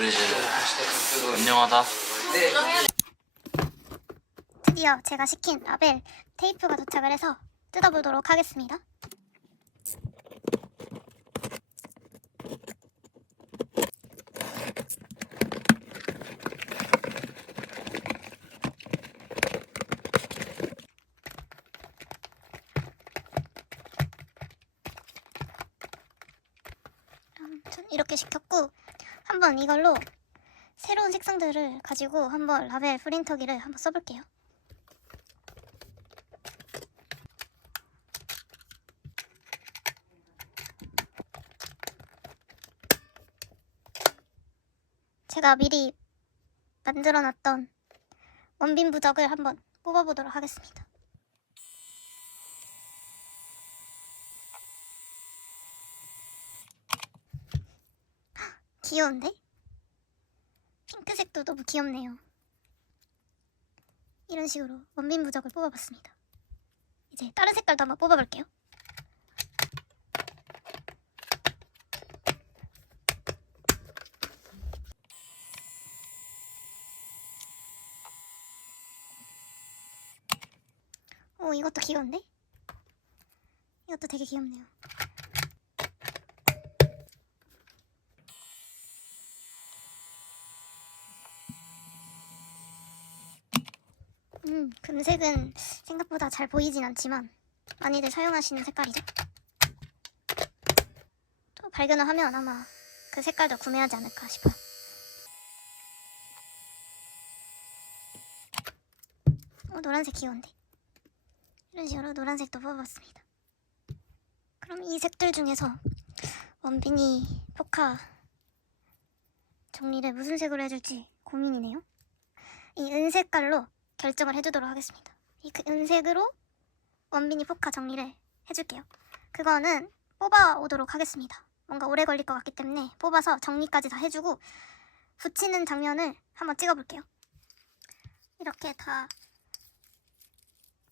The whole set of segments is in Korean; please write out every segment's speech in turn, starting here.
브리즈 안녕하다. 드디어 제가 시킨 라벨 테이프가 도착을 해서 뜯어보도록 하겠습니다. 이렇게 시켰고 한번 이걸로 새로운 색상들을 가지고 한번 라벨 프린터기를 한번 써볼게요. 제가 미리 만들어놨던 원빈 부적을 한번 뽑아보도록 하겠습니다. 귀여운데? 핑크색도 너무 귀엽네요. 이런 식으로 원빈 부적을 뽑아봤습니다. 이제 다른 색깔도 한번 뽑아볼게요. 오 이것도 귀여운데? 이것도 되게 귀엽네요. 음, 금색은 생각보다 잘 보이진 않지만 많이들 사용하시는 색깔이죠. 또 발견을 하면 아마 그 색깔도 구매하지 않을까 싶어요. 어, 노란색 귀여운데. 이런 식으로 노란색도 뽑아봤습니다. 그럼 이 색들 중에서 원빈이 포카 정리를 무슨 색으로 해줄지 고민이네요. 이 은색깔로 결정을 해주도록 하겠습니다. 이 그 은색으로 원빈이 포카 정리를 해줄게요. 그거는 뽑아오도록 하겠습니다. 뭔가 오래 걸릴 것 같기 때문에 뽑아서 정리까지 다 해주고 붙이는 장면을 한번 찍어볼게요. 이렇게 다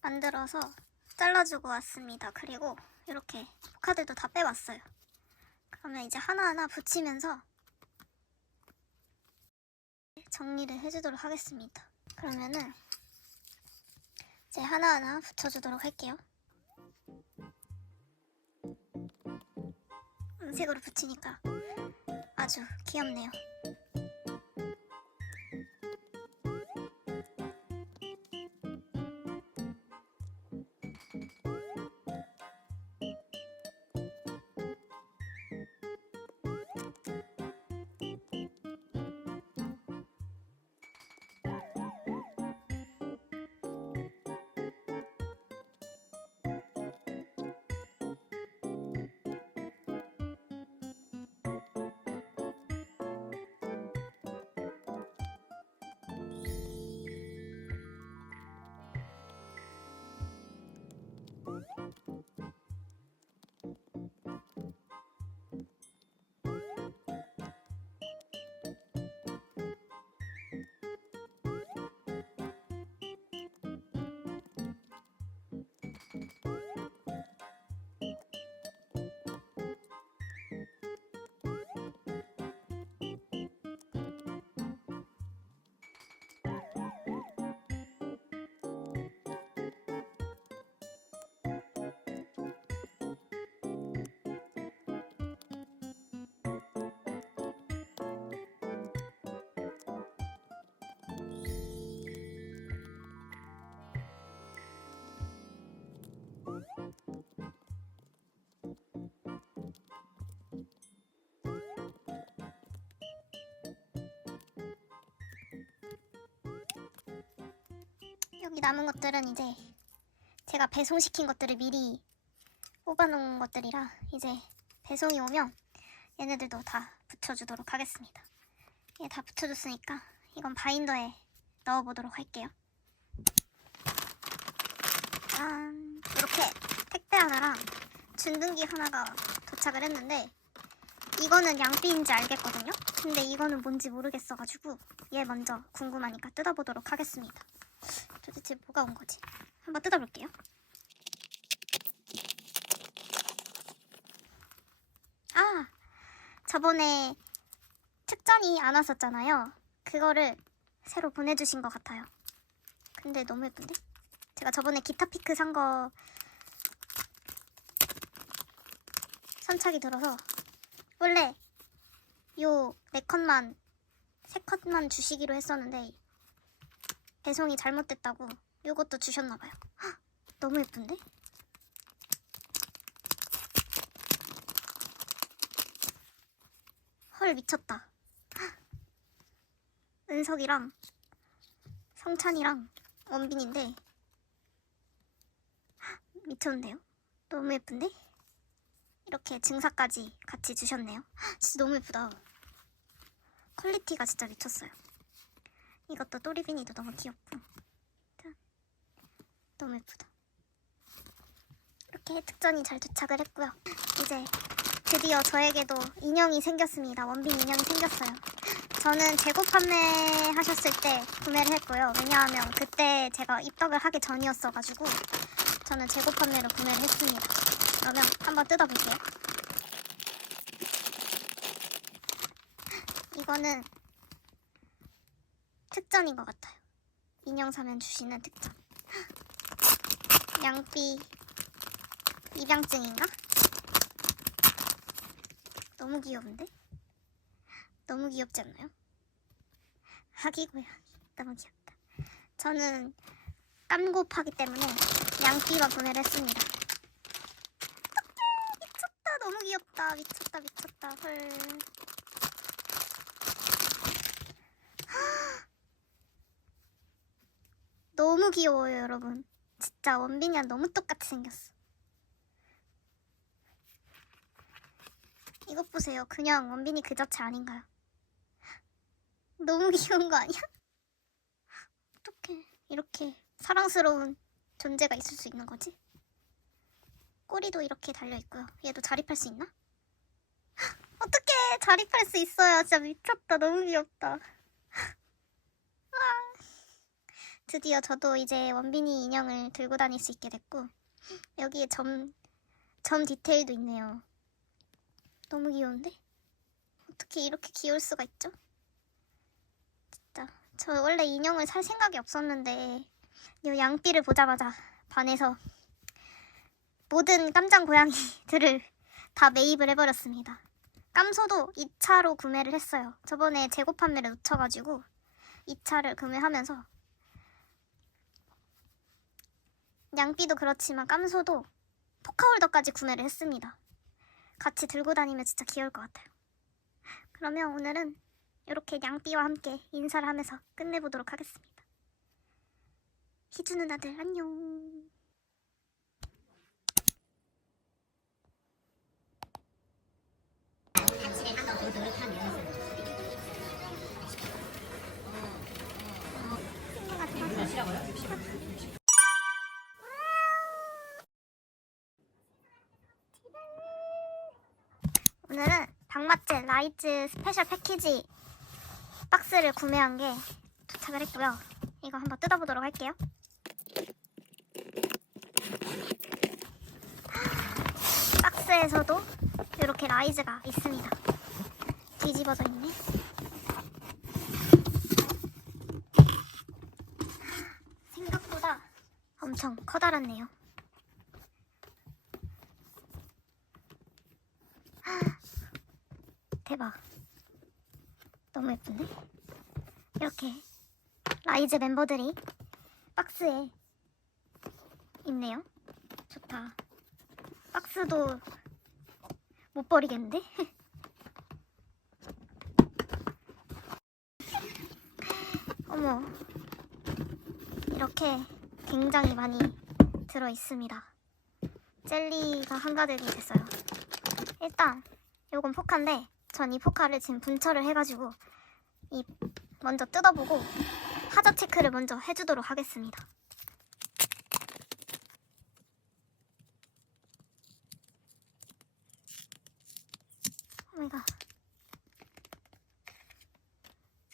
만들어서 잘라주고 왔습니다. 그리고 이렇게 포카들도 다 빼왔어요. 그러면 이제 하나하나 붙이면서 정리를 해주도록 하겠습니다. 그러면은 이제 하나하나 붙여주도록 할게요. 은색으로 붙이니까 아주 귀엽네요. 여기 남은 것들은 이제 제가 배송시킨 것들을 미리 뽑아놓은 것들이라 이제 배송이 오면 얘네들도 다 붙여주도록 하겠습니다. 얘 다 붙여줬으니까 이건 바인더에 넣어보도록 할게요. 짠! 이렇게 하나랑 준등기 하나가 도착을 했는데 이거는 양삐인지 알겠거든요? 근데 이거는 뭔지 모르겠어가지고 얘 먼저 궁금하니까 뜯어보도록 하겠습니다. 도대체 뭐가 온 거지? 한번 뜯어볼게요. 아, 저번에 특전이 안 왔었잖아요. 그거를 새로 보내주신 것 같아요. 근데 너무 예쁜데? 제가 저번에 기타 피크 산 거 선착이 들어서 원래 요 네 컷만 세 컷만 주시기로 했었는데 배송이 잘못됐다고 요것도 주셨나봐요. 헉, 너무 예쁜데? 헐 미쳤다. 은석이랑 성찬이랑 원빈인데 미쳤는데요? 너무 예쁜데? 이렇게 증사까지 같이 주셨네요. 진짜 너무 예쁘다. 퀄리티가 진짜 미쳤어요. 이것도 또리비니도 너무 귀엽고 짠. 너무 예쁘다. 이렇게 특전이 잘 도착을 했고요. 이제 드디어 저에게도 인형이 생겼습니다. 원빈 인형이 생겼어요. 저는 재고 판매하셨을 때 구매를 했고요. 왜냐하면 그때 제가 입덕을 하기 전이었어가지고 저는 재고 판매로 구매를 했습니다. 뜯어볼게요. 이거는 특전인 것 같아요. 인형 사면 주시는 특전. 양삐 입양증인가? 너무 귀여운데? 너무 귀엽지 않나요? 아기 고양이 너무 귀엽다. 저는 깜고 파기 때문에 양삐만 구매를 했습니다. 어떡해 미쳤다 귀엽다 미쳤다 미쳤다 헐. 너무 귀여워요 여러분. 진짜 원빈이랑 너무 똑같이 생겼어. 이것 보세요. 그냥 원빈이 그 자체 아닌가요? 너무 귀여운 거 아니야? 어떻게 이렇게 사랑스러운 존재가 있을 수 있는 거지? 꼬리도 이렇게 달려 있고요. 얘도 자립할 수 있나? 자립할 수 있어요? 진짜 미쳤다. 너무 귀엽다. 아. 드디어 저도 이제 원빈이 인형을 들고 다닐 수 있게 됐고 여기에 점, 점 디테일도 있네요. 너무 귀여운데? 어떻게 이렇게 귀여울 수가 있죠? 진짜 저 원래 인형을 살 생각이 없었는데 이 양삐를 보자마자 반해서 모든 깜장 고양이들을 다 매입을 해버렸습니다. 깜소도 2차로 구매를 했어요. 저번에 재고 판매를 놓쳐가지고 2차를 구매하면서 양삐도 그렇지만 깜소도 포카홀더까지 구매를 했습니다. 같이 들고 다니면 진짜 귀여울 것 같아요. 그러면 오늘은 이렇게 양삐와 함께 인사를 하면서 끝내보도록 하겠습니다. 희주 누나들 안녕. 박맛집 라이즈 스페셜 패키지 박스를 구매한 게 도착을 했고요. 이거 한번 뜯어보도록 할게요. 박스에서도 이렇게 라이즈가 있습니다. 뒤집어져 있네. 생각보다 엄청 커다랗네요. 대박. 너무 예쁜데? 이렇게 라이즈 멤버들이 박스에 있네요. 좋다. 박스도 못 버리겠는데? 어머. 이렇게 굉장히 많이 들어 있습니다. 젤리가 한가득이 됐어요. 일단 요건 포카인데 전 이 포카를 지금 분철을 해가지고 이 먼저 뜯어보고 하자 체크를 먼저 해주도록 하겠습니다. 오마이갓.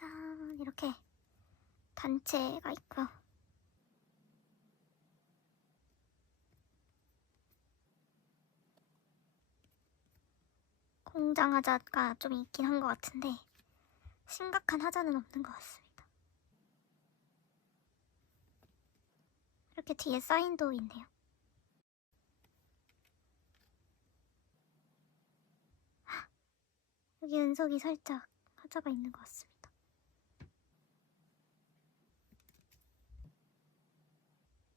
짠 이렇게 단체가 있고요. 공장 하자가 좀 있긴 한 것 같은데 심각한 하자는 없는 것 같습니다. 이렇게 뒤에 사인도 있네요. 헉, 여기 은석이 살짝 하자가 있는 것 같습니다.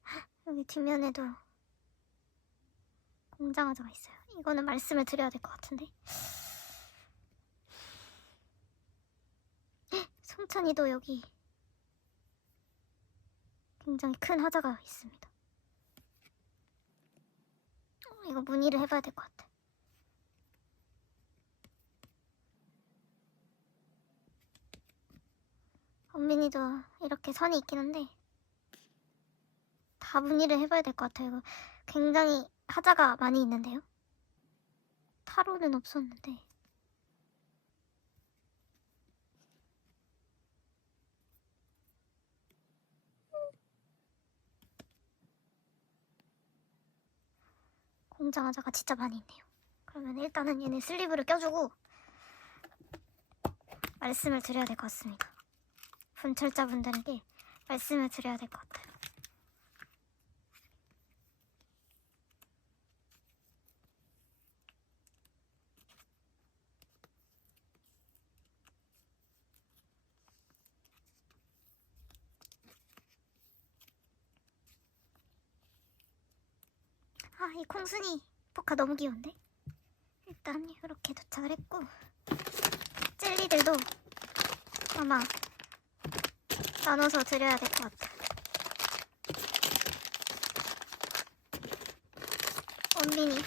헉, 여기 뒷면에도 공장 하자가 있어요. 이거는 말씀을 드려야 될 것 같은데. 송찬이도 여기 굉장히 큰 하자가 있습니다. 어, 이거 문의를 해봐야 될 것 같아. 언민이도 이렇게 선이 있긴 한데 다 문의를 해봐야 될 것 같아요. 이거 굉장히 하자가 많이 있는데요. 타로는 없었는데 공장 하자가 진짜 많이 있네요. 그러면 일단은 얘네 슬리브를 껴주고 말씀을 드려야 될 것 같습니다. 분철자분들에게 말씀을 드려야 될 것 같아요. 아, 이 콩순이 포카 너무 귀여운데? 일단 이렇게 도착을 했고 젤리들도 아마 나눠서 드려야 될 것 같아. 원빈이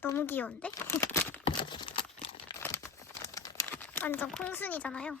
너무 귀여운데? 완전 콩순이잖아요.